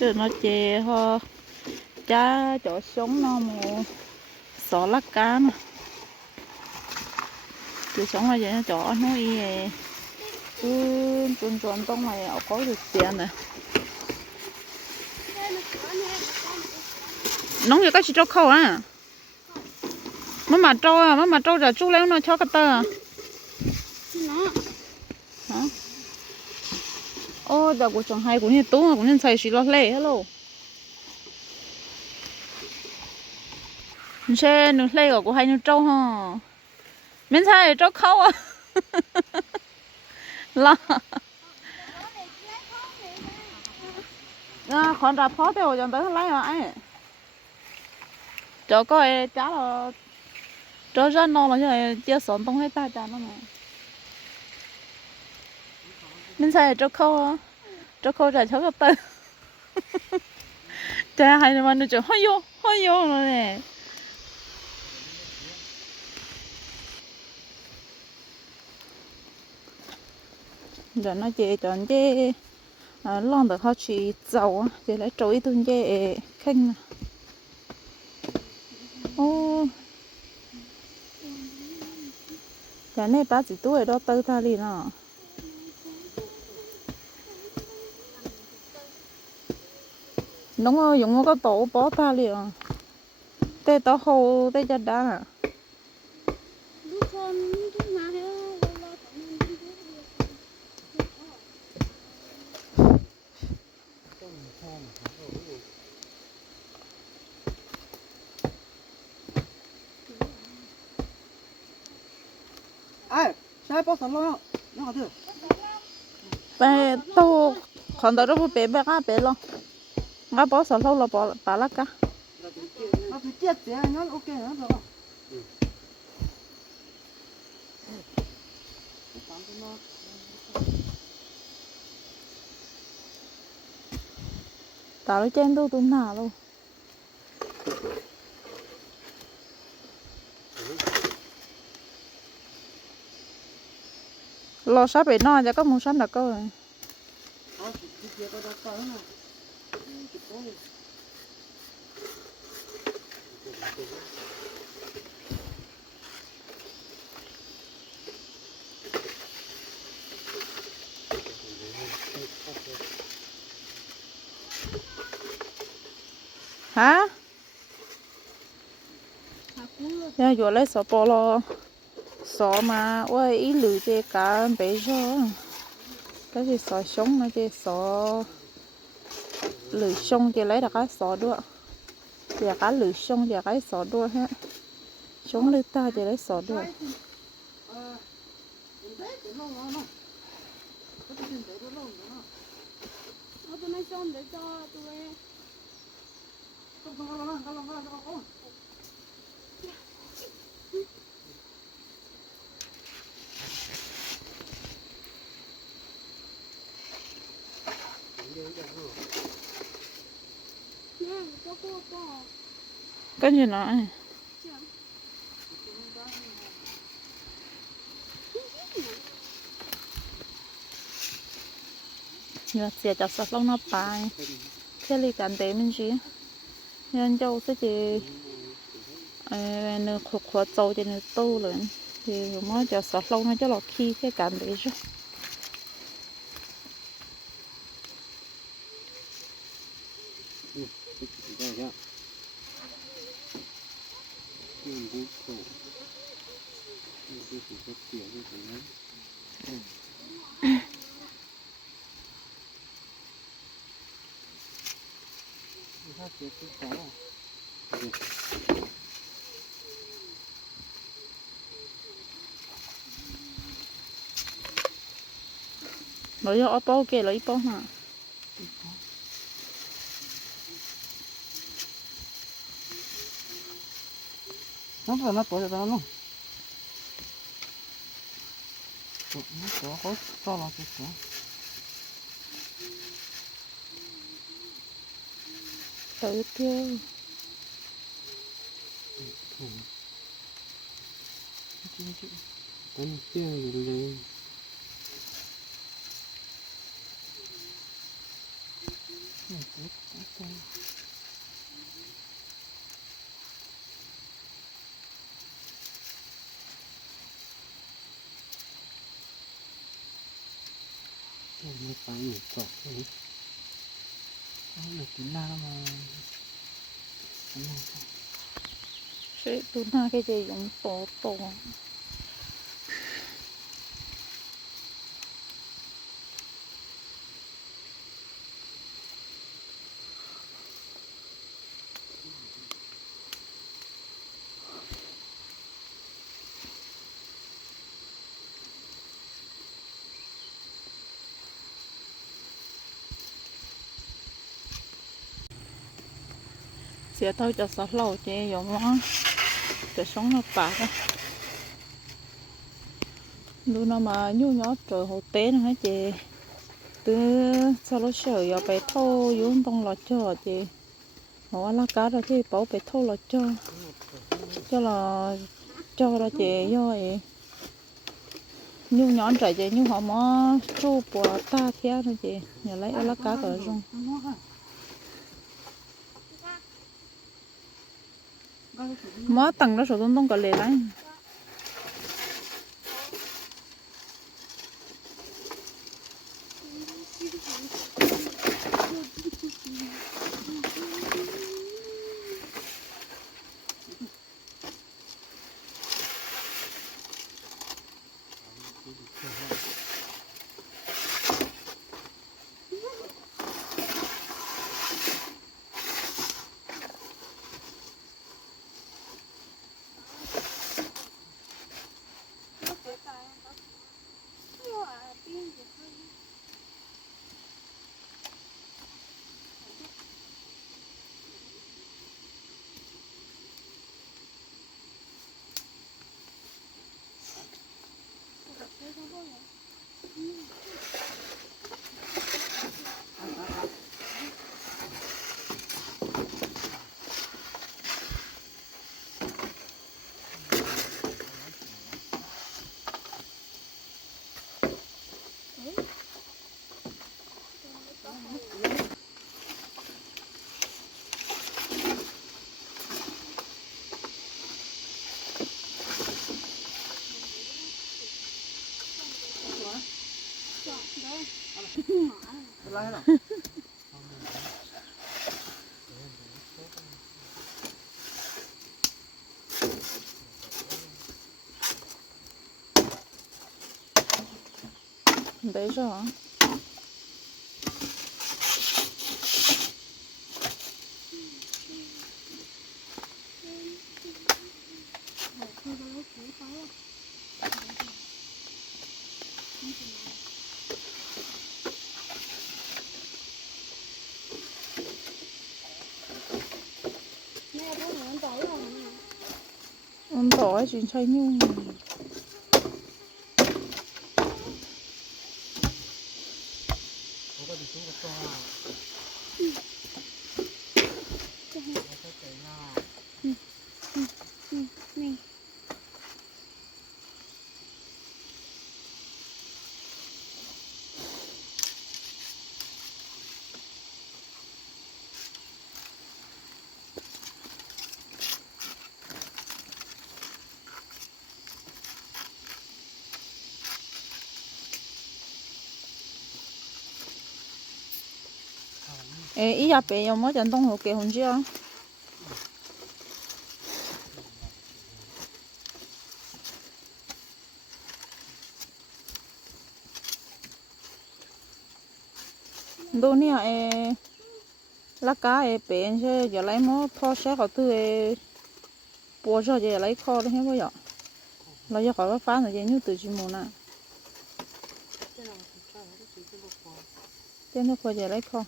sự nó chè ho cha chỗ sống nó mù xó lá cá mà. Từ sống là vậy chỗ nó y cứ tuần tuần tông này ở có được tiền này nóng giờ có chỉ cho khâu à? Mà mà trâu à mà mà trâu giờ chú lấy nó cho cái tơ à? Hả ô giờ của chồng hai cũng như tú cũng như xài xì lo lệ hello mình sẽ nó lệ của hai nó trâu ha mình xài trâu khâu à là à còn ra phó theo chẳng tới lấy mà ấy? Chỗ coi ai chả là chỗ ra nó là như chia sớm tông hết ta chả nó mà nên sao cho khô cho khô rồi ra chỗ cái tơ chả hay mà nó hơi vô hơi vô rồi nè. Rồi nó chỉ chọn cái à, lon được họ chỉ dầu á, chỉ lấy tuần cái khinh ô. Cái này ta chỉ tuổi đó tư ta đi nó. Đúng rồi dùng cái tổ bó ta liền tê tao hồ tê chặt đá ai sai bao sản lo nó được bé tao còn tao đâu bé bé cá bé lo ngã bỏ sầu lâu là bỏ bà lắc cả nó bị chết thì nó ok nó rồi tao lấy chen đâu tụi nào luôn lo sắp bị e no cho có muốn sắm là câu rồi hả? Nhà vừa lấy sọ bò lo. Sọ mà ôi ý lử chê cả bé cho cái gì sọ sống nó chê? Sọ หรือชงเะไรเดี๋ยวก็สอด้วยเดี๋ยวก็หรือชงเดี๋ยวก็สอด้วยฮะชงหรือตาเดี๋ยวไรสอด้วยเดี๋ยว ก็อยู่น้อยเนื้อเสียจากสักลงนอปลายเทลิกันเตมันชียันเจ้าสิจีเออเนื้อขวดโจจะเนื้อตู้เลยคือหม้อจากสักลงนั่นจะหลอกขี้แค่การเตใช่ nói cho bao kê lấy bao mà nó phải nó cho tao luôn nó tổ khó to là cái tổ tự tiêu Con kia Good, good, good, good. Chế thôi cho sáu lầu chế dùng nó để sống nó bạc đó lúc nào mà nhu nhó trời hồ tế nữa hả chị? Từ sau lúc sợ giờ phải thô dùng tông lọt cho chị? Họ lá cá rồi thì bảo phải thô lọt cho. Cho là cho đó chị do vậy. Nhu nhỏ trời chị, nhu họ mà chu bò ta thế rồi chị. Nhà lấy lá cá rồi luôn 我等着手动弄个蕾带。拉。没事啊。Bỏ cái. 에, 이 앞에 여모 전동 호게 혼지야. 도니아 에 라카 에 벤세 저라이 모 포세 거트 에 보셔 제 라이 코르 해 보여. 라야 거가 파는 제 뉴트 지모나. tên nó có gì lấy không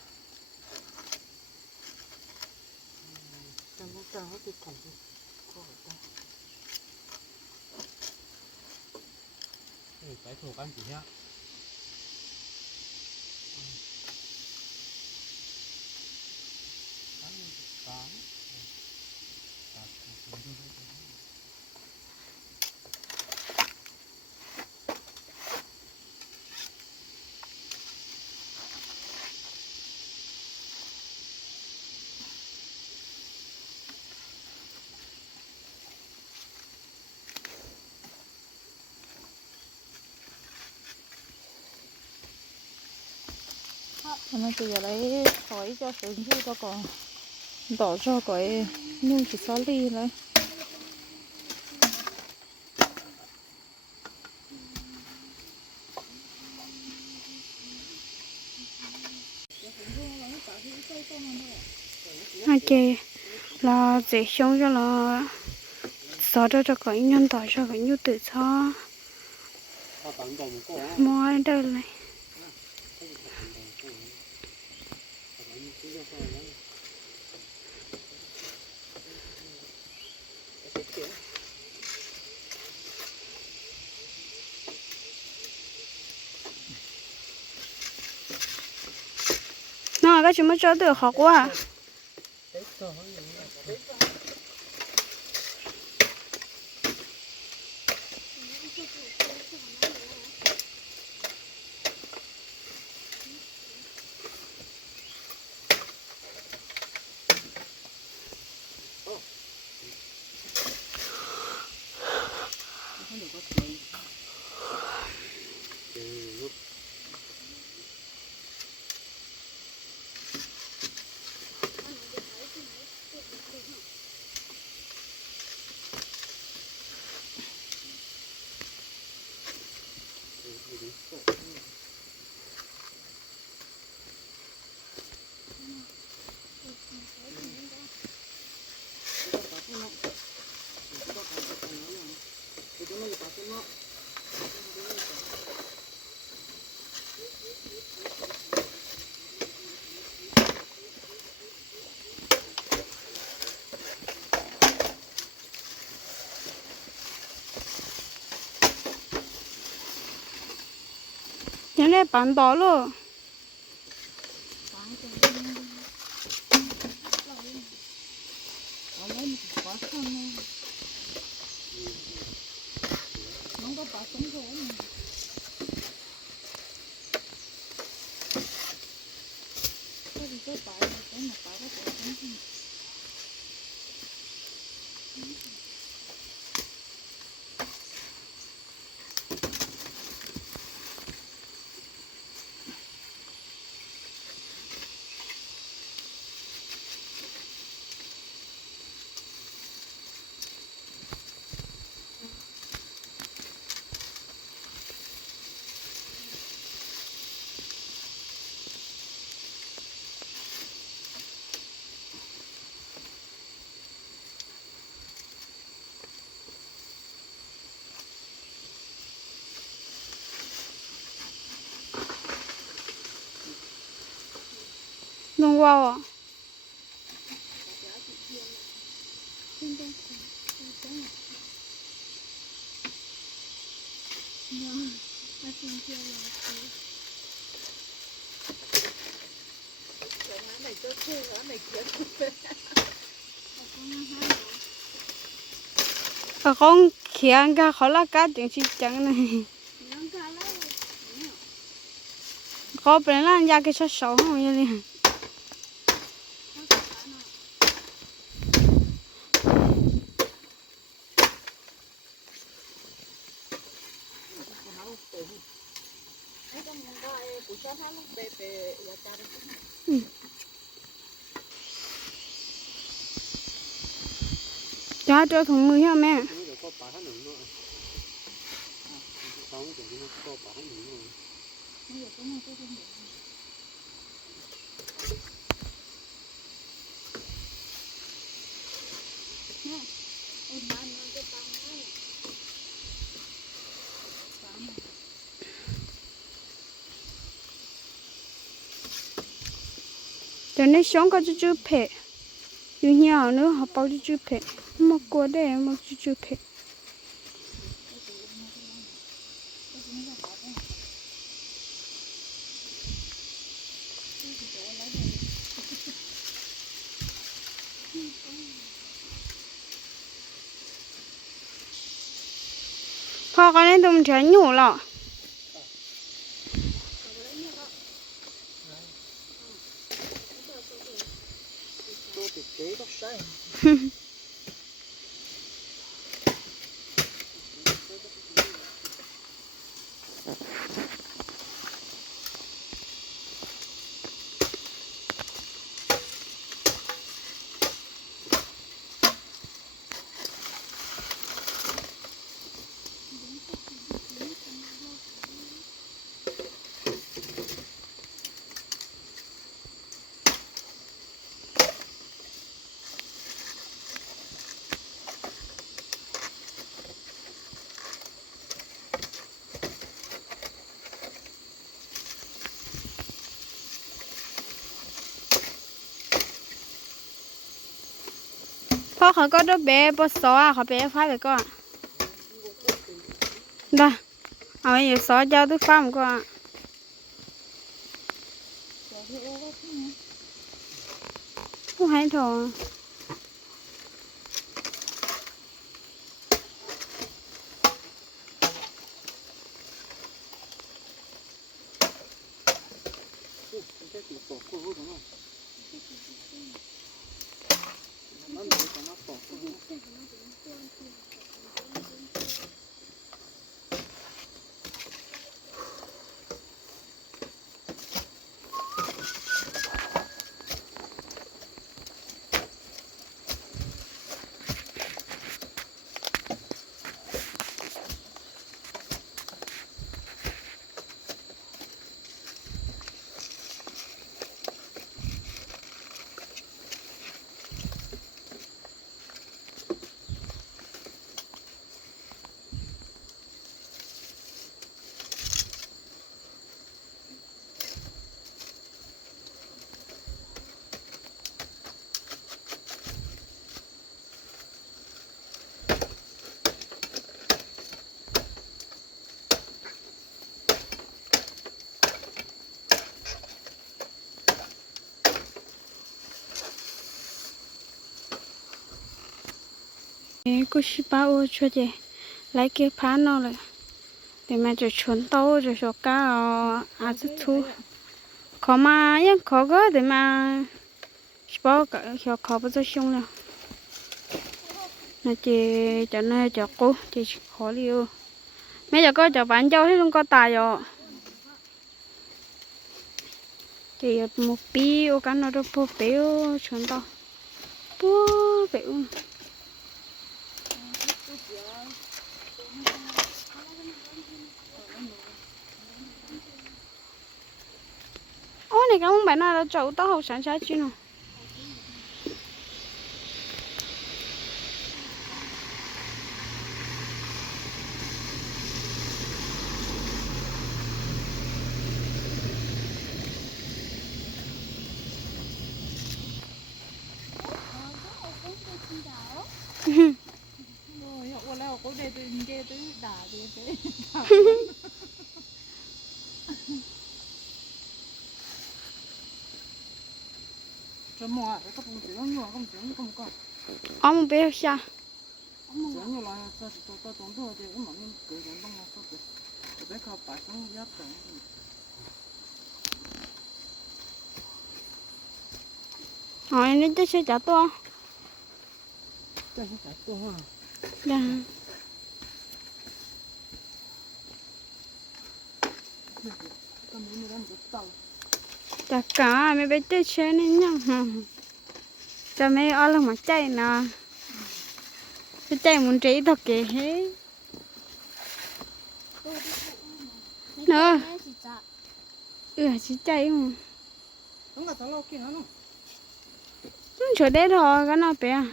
那么这个嘞，炒一下熟悉的高。Đổ cho cái nhưng chỉ xóa ly đấy ok là dễ xong cho là xóa cho cho cái nhân tỏi cho cái nhu tự cho. Đây này. 我怎么觉得好过啊？办到了 น้องว่าวอะก็คงเขียนก็เขาละกัดอย่งจังเลยก็เป็นร่างยาแค่ชั่วองย่งนี้ เจอถุงมือใช่ไหมแม่เดี๋ยวในช่องก็จะจูเพะ ล่นตรงเฉยอยู่หรอ tôi 哼 พ่อเขาก็ต้องเบะปซอเขาเบะฟ้าไปก่อนได้เอาอยู่ซอเจ้าตัวฟ้ามก่อนผู้ให้ถอ ก็ชิบาโอช่วยเจไล่เก็บผ้านอเลยเดี๋ยวมาจะชนโตจะชกก้าอาจจะทูขอมายังขอก็เดี๋ยวมาชิบะก็ขอขอไปจะชงแล้วนาจีจะน่าจะกูจะขอเรียวแม่จะก็จะบ้านเจ้าให้ลุงก็ตายอะเดี๋ยวมุปีโอกันเราดูปุ๊บเปียวชนโตปุ๊เปียว 你给我下买那个酒，到时候去咯。Cho mò cái bụng chỉ không? Có ông bé xa chỉ như là cho chỉ tôi. Tôi thôi thì cái mỏng cái cái bông nó có cái cái bé cao phải xuống giáp rồi hỏi nên tôi sẽ trả to cái cái cái cô ha dạ. จะกาไม่ไปเจอเชนยังจะไม่เอาละมาใจนะจะใจมุนใจตกเกเฮเนอะเออชิใจมึงต้องกัดตลอกินแล้วเอาะมันเฉยได้ทอกันเอาไปอะ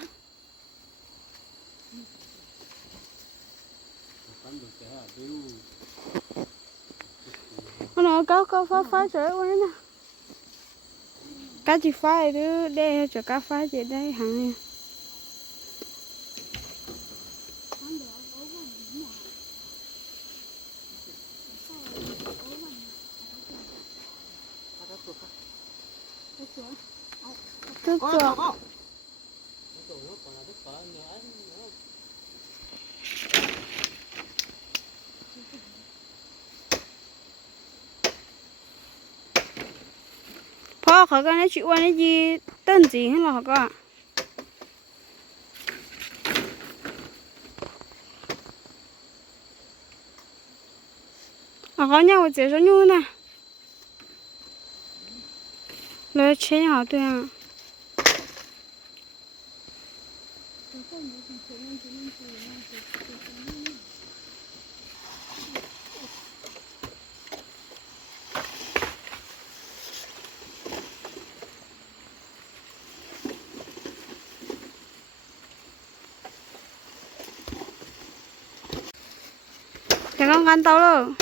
nó cao cao phá phá trời ơi นะ cá chỉ phá đứa đây cho cá phá gì đây hàng này tức có พ่อเขาก็ได้ชื่อว่านี่จีเต้นจีให้เราก็ à có nhau chỉ số như nè lấy chế nhỏ thôi à Để không ăn tao đâu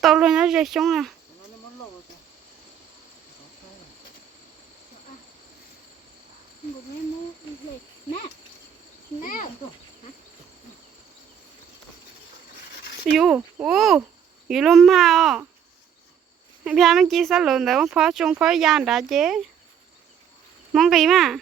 tao luôn nó rơi xuống à Mẹ, mẹ. Yo, ô, luôn mà ờ. Bây giờ nó chỉ sao lớn đấy, ông đã chế. Mong cái.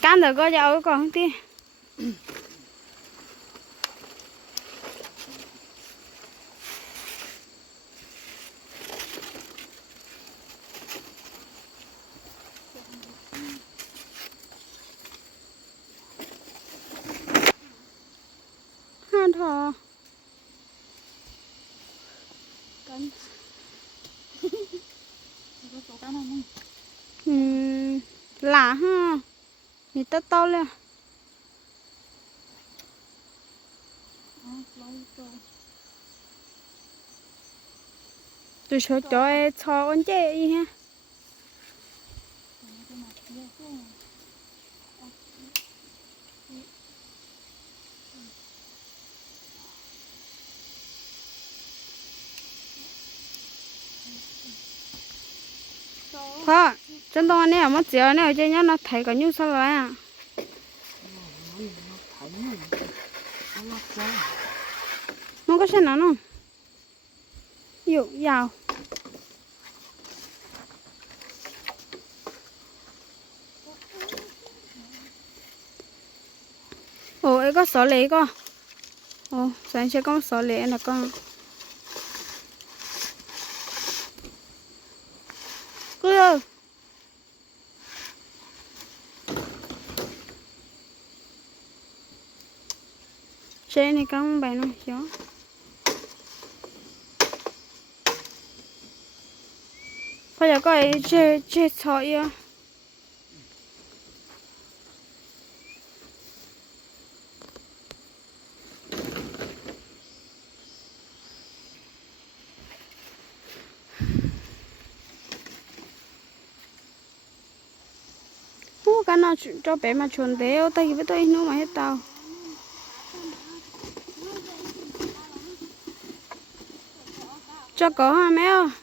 Can được coi cho còn không tiên. Hai thò Ừm, lạ ha. Nhìn tao to lên. Tôi cho cho em cho con chơi gì ha Thôi, chân to này mất giờ này chơi nhá nó thấy có nhiêu sao rồi à thấy rồi nó lắc ra nó có xem nó không? Dụ giàu ồ ấy có sổ lệ có ồ sáng sẽ có sổ lệ là con. cứ xe này con bài nó gió bây giờ có ai chơi chơi chơi à Ô, cái nào cho bé mà chuẩn thế, ô tay với tôi nó mà hết tao. Cho có hả mẹ?